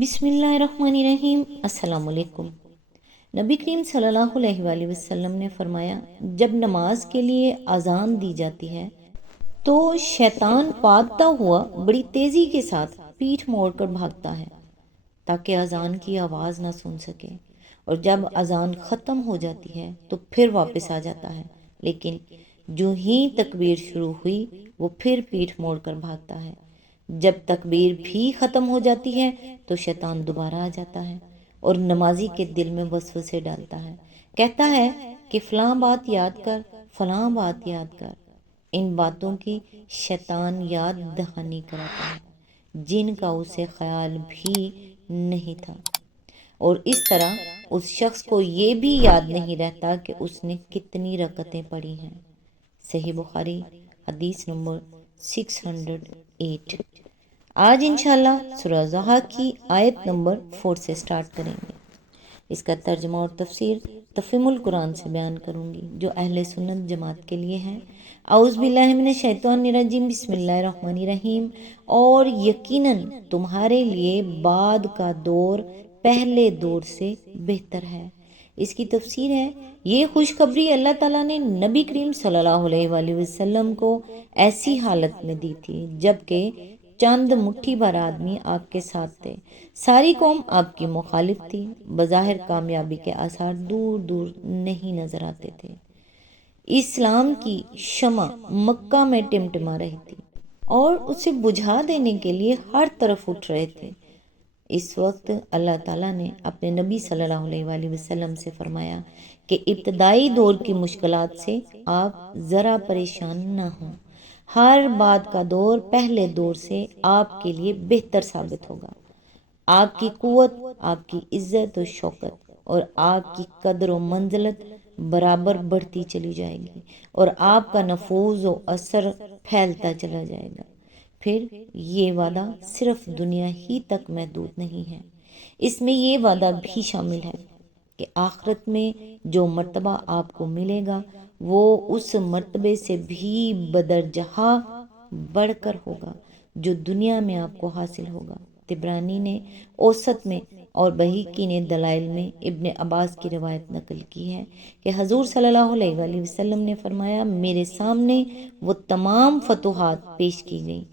بسم اللہ الرحمن الرحیم۔ السلام علیکم۔ نبی کریم صلی اللہ علیہ وآلہ وسلم نے فرمایا، جب نماز کے لیے اذان دی جاتی ہے تو شیطان بھاگتا ہوا بڑی تیزی کے ساتھ پیٹھ موڑ کر بھاگتا ہے تاکہ اذان کی آواز نہ سن سکے، اور جب اذان ختم ہو جاتی ہے تو پھر واپس آ جاتا ہے، لیکن جو ہی تکبیر شروع ہوئی وہ پھر پیٹھ موڑ کر بھاگتا ہے۔ جب تکبیر بھی ختم ہو جاتی ہے تو شیطان دوبارہ آ جاتا ہے اور نمازی کے دل میں وسوسے ڈالتا ہے، کہتا ہے کہ فلاں بات یاد کر، فلاں بات یاد کر۔ ان باتوں کی شیطان یاد دہانی کراتا ہے جن کا اسے خیال بھی نہیں تھا، اور اس طرح اس شخص کو یہ بھی یاد نہیں رہتا کہ اس نے کتنی رکعتیں پڑھی ہیں۔ صحیح بخاری حدیث نمبر 608۔ آج انشاءاللہ سورہ ضحیٰ کی آیت نمبر 4 سے سٹارٹ کریں گے۔ اس کا ترجمہ اور تفسیر تفہیم القرآن سے بیان کروں گی جو اہل سنت جماعت کے لیے ہے۔ اعوذ باللہ من الشیطان الرجیم، بسم اللہ الرحمن الرحیم۔ اور یقیناً تمہارے لیے بعد کا دور پہلے دور سے بہتر ہے۔ اس کی تفسیر ہے، یہ خوشخبری اللہ تعالیٰ نے نبی کریم صلی اللہ علیہ وآلہ وسلم کو ایسی حالت میں دی تھی جبکہ چند مٹھی بھر آدمی آپ کے ساتھ تھے، ساری قوم آپ کی مخالف تھی، بظاہر کامیابی کے آثار دور دور نہیں نظر آتے تھے۔ اسلام کی شمع مکہ میں ٹمٹما رہی تھی اور اسے بجھا دینے کے لیے ہر طرف اٹھ رہے تھے۔ اس وقت اللہ تعالیٰ نے اپنے نبی صلی اللہ علیہ وآلہ وسلم سے فرمایا کہ ابتدائی دور کی مشکلات سے آپ ذرا پریشان نہ ہوں، ہر بات کا دور پہلے دور سے آپ کے لیے بہتر ثابت ہوگا۔ آپ کی قوت، آپ کی عزت و شوکت اور آپ کی قدر و منزلت برابر بڑھتی چلی جائے گی اور آپ کا نفوذ و اثر پھیلتا چلا جائے گا۔ پھر یہ وعدہ صرف دنیا ہی تک محدود نہیں ہے، اس میں یہ وعدہ بھی شامل ہے کہ آخرت میں جو مرتبہ آپ کو ملے گا وہ اس مرتبے سے بھی بدرجہ بڑھ کر ہوگا جو دنیا میں آپ کو حاصل ہوگا۔ طبرانی نے اوسط میں اور بہقی نے دلائل میں ابن عباس کی روایت نقل کی ہے کہ حضور صلی اللہ علیہ وآلہ وسلم نے فرمایا، میرے سامنے وہ تمام فتوحات پیش کی گئیں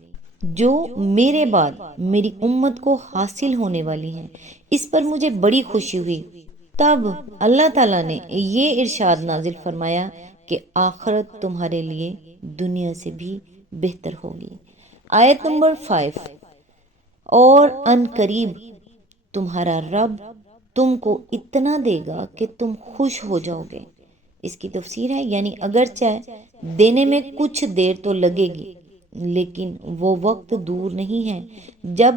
جو میرے بعد میری امت کو حاصل ہونے والی ہیں، اس پر مجھے بڑی خوشی ہوئی۔ تب اللہ تعالیٰ نے یہ ارشاد نازل فرمایا کہ آخرت تمہارے لیے دنیا سے بھی بہتر ہوگی۔ آیت نمبر 5۔ اور ان قریب تمہارا رب تم کو اتنا دے گا کہ تم خوش ہو جاؤ گے۔ اس کی تفسیر ہے، یعنی اگرچہ دینے میں کچھ دیر تو لگے گی لیکن وہ وقت دور نہیں ہے جب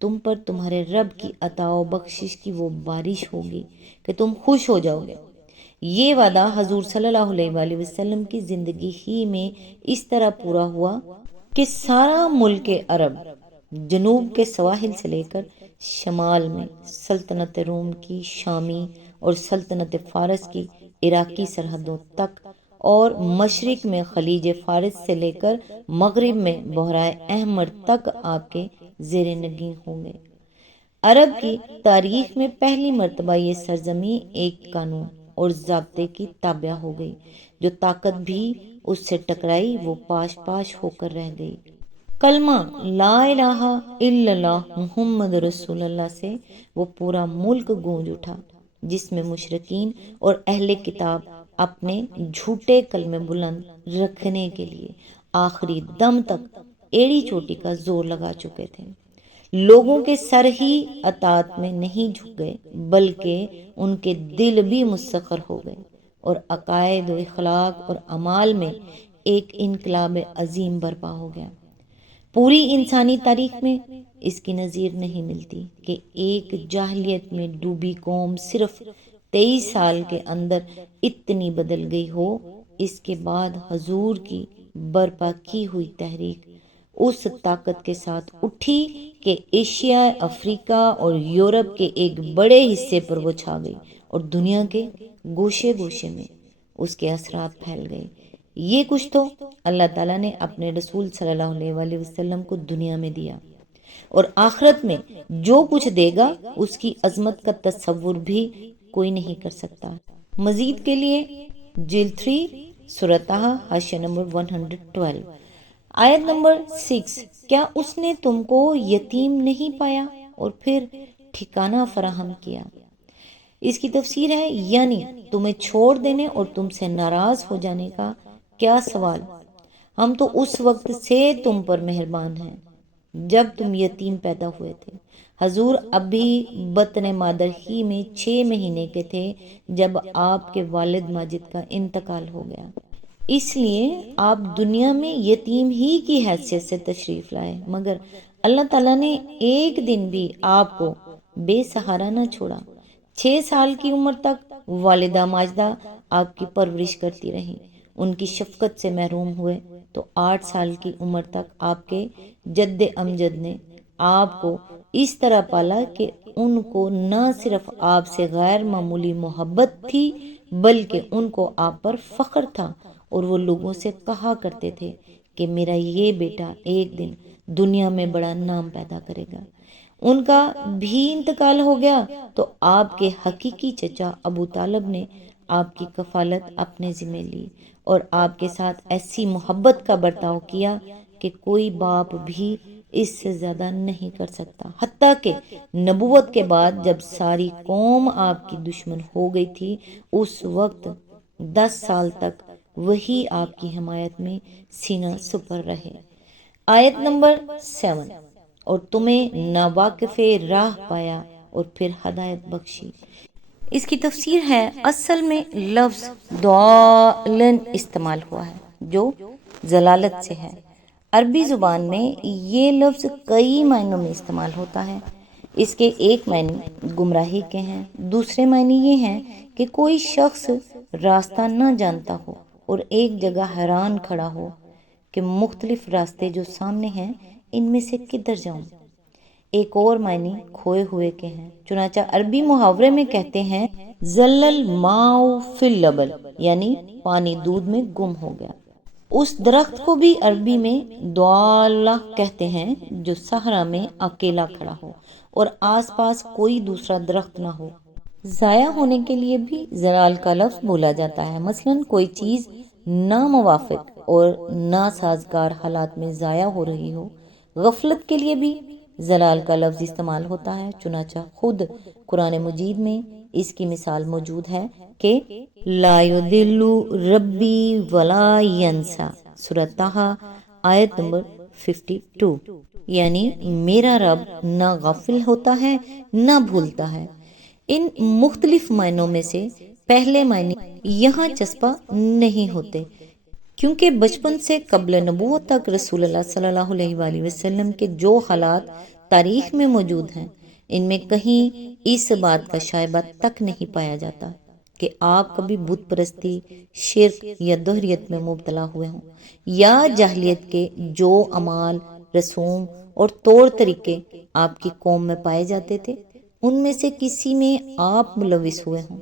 تم پر تمہارے رب کی عطا و بخشش کی وہ بارش ہوگی کہ تم خوش ہو جاؤ گے۔ یہ وعدہ حضور صلی اللہ علیہ وآلہ وسلم کی زندگی ہی میں اس طرح پورا ہوا کہ سارا ملک عرب، جنوب کے سواحل سے لے کر شمال میں سلطنت روم کی شامی اور سلطنت فارس کی عراقی سرحدوں تک، اور مشرق میں خلیج فارس سے لے کر مغرب میں بحیرہ احمر تک آپ کے زیر نگین ہوں گے۔ عرب کی تاریخ میں پہلی مرتبہ یہ سرزمین ایک قانون اور ضابطے کی تابع ہو گئی، جو طاقت بھی اس سے ٹکرائی وہ پاش پاش ہو کر رہ گئی۔ کلمہ لا الہ الا اللہ محمد رسول اللہ سے وہ پورا ملک گونج اٹھا جس میں مشرکین اور اہل کتاب اپنے جھوٹے کلمے بلند رکھنے کے لیے آخری دم تک ایڑی چوٹی کا زور لگا چکے تھے۔ لوگوں کے سر ہی اطاعت میں نہیں جھک گئے بلکہ ان کے دل بھی مسخر ہو گئے، اور عقائد و اخلاق اور اعمال میں ایک انقلاب عظیم برپا ہو گیا۔ پوری انسانی تاریخ میں اس کی نظیر نہیں ملتی کہ ایک جاہلیت میں ڈوبی قوم صرف 23 سال کے اندر اتنی بدل گئی ہو۔ اس کے بعد حضور کی برپا کی ہوئی تحریک اس طاقت کے ساتھ اٹھی کہ ایشیا، افریقہ اور یورپ کے ایک بڑے حصے پر وہ چھا گئی اور دنیا کے گوشے گوشے میں اس کے اثرات پھیل گئے۔ یہ کچھ تو اللہ تعالیٰ نے اپنے رسول صلی اللہ علیہ وآلہ وسلم کو دنیا میں دیا، اور آخرت میں جو کچھ دے گا اس کی عظمت کا تصور بھی کوئی نہیں کر سکتا۔ مزید کے لیے جلد 3 سورۃ طٰہٰ حاشیہ نمبر 112۔ آیت نمبر 6، کیا اس نے تم کو یتیم نہیں پایا اور پھر ٹھکانہ فراہم کیا؟ اس کی تفسیر ہے یعنی تمہیں چھوڑ دینے اور تم سے ناراض ہو جانے کا کیا سوال، ہم تو اس وقت سے تم پر مہربان ہیں جب تم یتیم پیدا ہوئے تھے۔ حضور ابھی بطن مادر ہی میں 6 مہینے کے تھے جب آپ کے والد ماجد کا انتقال ہو گیا، اس لیے آپ دنیا میں یتیم ہی کی حیثیت سے تشریف لائے، مگر اللہ تعالیٰ نے ایک دن بھی آپ کو بے سہارا نہ چھوڑا۔ 6 سال کی عمر تک والدہ ماجدہ آپ کی پرورش کرتی رہیں، ان کی شفقت سے محروم ہوئے تو 8 سال کی عمر تک آپ کے جد امجد نے آپ کو اس طرح پالا کہ ان کو نہ صرف آپ سے غیر معمولی محبت تھی بلکہ ان کو آپ پر فخر تھا، اور وہ لوگوں سے کہا کرتے تھے کہ میرا یہ بیٹا ایک دن دنیا میں بڑا نام پیدا کرے گا۔ ان کا بھی انتقال ہو گیا تو آپ کے حقیقی چچا ابو طالب نے آپ کی کفالت اپنے ذمہ لی اور آپ کے ساتھ ایسی محبت کا برتاؤ کیا کہ کوئی باپ بھی اس سے زیادہ نہیں کر سکتا، حتیٰ کہ نبوت کے بعد جب ساری قوم آپ کی دشمن ہو گئی تھی اس وقت 10 سال تک وہی آپ کی حمایت میں سینہ سپر رہے۔ آیت نمبر 7، اور تمہیں ناواقف راہ پایا اور پھر ہدایت بخشی۔ اس کی تفسیر ہے اصل میں لفظ ضالن استعمال ہوا ہے جو ضلالت سے ہے۔ عربی زبان میں یہ لفظ کئی معنوں میں استعمال ہوتا ہے۔ اس کے ایک معنی گمراہی کے ہیں، دوسرے معنی یہ ہیں کہ کوئی شخص راستہ نہ جانتا ہو اور ایک جگہ حیران کھڑا ہو کہ مختلف راستے جو سامنے ہیں ان میں سے کدھر جاؤں۔ ایک اور معنی کھوئے ہوئے کے ہیں، چنانچہ عربی محاورے میں کہتے ہیں ضل الماء فی اللبن، یعنی پانی دودھ میں گم ہو گیا۔ اس درخت کو بھی عربی میں ضالہ کہتے ہیں جو صحرا میں اکیلا کھڑا ہو اور آس پاس کوئی دوسرا درخت نہ ہو۔ ضائع ہونے کے لیے بھی ضلال کا لفظ بولا جاتا ہے، مثلا کوئی چیز ناموافق اور ناسازگار حالات میں ضائع ہو رہی ہو۔ غفلت کے لیے بھی ضلال کا لفظ استعمال ہوتا ہے، چنانچہ خود قرآن مجید میں اس کی مثال موجود ہے کہ لا یضل ربی ولا ینسا، سورۃ طٰہٰ آیت نمبر 52، یعنی میرا رب نہ غافل ہوتا ہے نہ بھولتا ہے۔ ان مختلف معنوں میں سے پہلے معنی یہاں چسپاں نہیں ہوتے، کیونکہ بچپن سے قبل نبوت تک رسول اللہ صلی اللہ علیہ وآلہ وسلم کے جو حالات تاریخ میں موجود ہیں ان میں کہیں اس بات کا شائبہ تک نہیں پایا جاتا کہ آپ کبھی بت پرستی، شرک یا دہریت میں مبتلا ہوئے ہوں، یا جاہلیت کے جو اعمال، رسوم اور طور طریقے آپ کی قوم میں پائے جاتے تھے ان میں سے کسی میں آپ ملوث ہوئے ہوں۔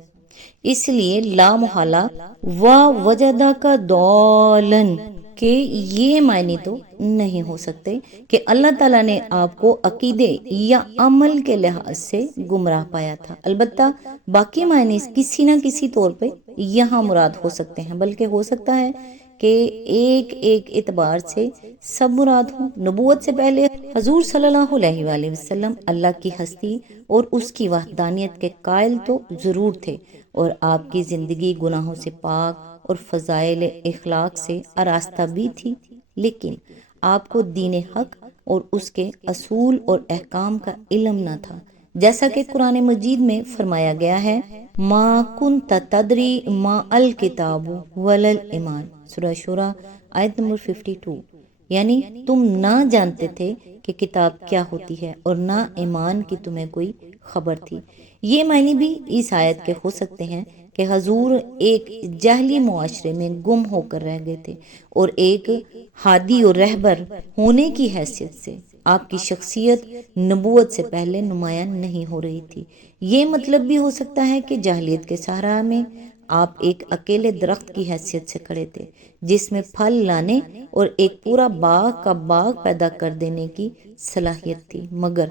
اس لیے لا محالہ وَوَجَدَ کا ضالن کہ یہ معنی تو نہیں ہو سکتے کہ اللہ تعالیٰ نے آپ کو عقیدے یا عمل کے لحاظ سے گمراہ پایا تھا، البتہ باقی معنی کسی نہ کسی طور پہ یہاں مراد ہو سکتے ہیں، بلکہ ہو سکتا ہے کہ ایک ایک اعتبار سے سب مراد ہوں۔ نبوت سے پہلے حضور صلی اللہ علیہ وآلہ وسلم اللہ کی ہستی اور اس کی وحدانیت کے قائل تو ضرور تھے، اور آپ کی زندگی گناہوں سے پاک اور فضائل اخلاق سے آراستہ بھی تھی، لیکن آپ کو دین حق اور اس کے اصول اور احکام کا علم نہ تھا، جیسا کہ قرآن مجید میں فرمایا گیا ہے ما کنت تدری ما الکتاب ولا الایمان، سورہ شورى آیت نمبر 52، یعنی تم نہ جانتے تھے کہ کتاب کیا ہوتی ہے اور نہ ایمان کی تمہیں کوئی خبر تھی۔ یہ معنی بھی اس آیت کے ہو سکتے ہیں کہ حضور ایک جاہلی معاشرے میں گم ہو کر رہ گئے تھے اور ایک ہادی اور رہبر ہونے کی حیثیت سے آپ کی شخصیت نبوت سے پہلے نمایاں نہیں ہو رہی تھی۔ یہ مطلب بھی ہو سکتا ہے کہ جاہلیت کے صحرا میں آپ ایک اکیلے درخت کی حیثیت سے کھڑے تھے، جس میں پھل لانے اور ایک پورا باغ کا باغ پیدا کر دینے کی صلاحیت تھی، مگر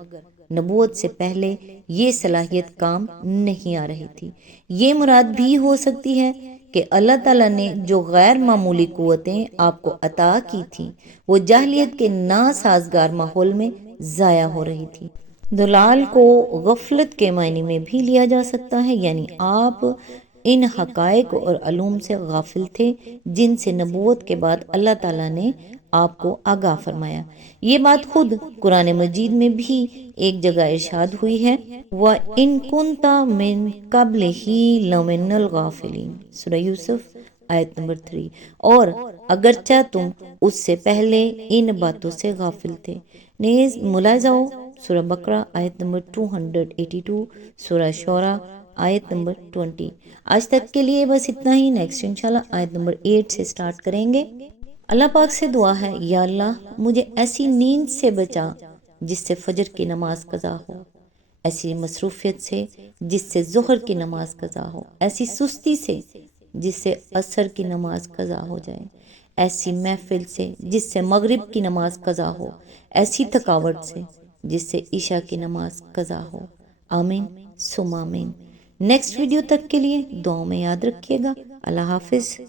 نبوت سے پہلے یہ صلاحیت کام نہیں آ رہی تھی۔ یہ مراد بھی ہو سکتی ہے کہ اللہ تعالیٰ نے جو غیر معمولی قوتیں آپ کو عطا کی تھیں وہ جاہلیت کے ناسازگار ماحول میں ضائع ہو رہی تھی۔ دلال کو غفلت کے معنی میں بھی لیا جا سکتا ہے، یعنی آپ ان حقائق اور علوم سے غافل تھے جن سے نبوت کے بعد اللہ تعالیٰ نے آپ کو آگاہ فرمایا۔ یہ بات خود قرآن مجید میں بھی ایک جگہ ارشاد ہوئی ہے، وَإِن كُنْتَ مِن قَبْلِهِ لَمِنَ الْغَافِلِينَ، سورہ یوسف آیت نمبر 3۔ اور اگرچہ تم اس سے پہلے ان باتوں سے غافل تھے۔ نیز ملاحظہ ہو سورہ بقرہ آیت نمبر 282، سورہ شعراء آیت نمبر 20۔ آج تک کے لیے بس اتنا ہی، نیکسٹ انشاءاللہ آیت نمبر 8 سے سٹارٹ کریں گے۔ اللہ پاک سے دعا ہے، یا اللہ مجھے ایسی نیند سے بچا جس سے فجر کی نماز قضا ہو، ایسی مصروفیت سے جس سے ظہر کی نماز قضا ہو، ایسی سستی سے جس سے عصر کی نماز قضا ہو جائے، ایسی محفل سے جس سے مغرب کی نماز قضا ہو، ایسی تھکاوٹ سے جس سے عشاء کی نماز قضا ہو۔ آمین ثم آمین۔ نیکسٹ ویڈیو تک کے لیے دعاؤں میں یاد رکھیے گا۔ اللہ حافظ۔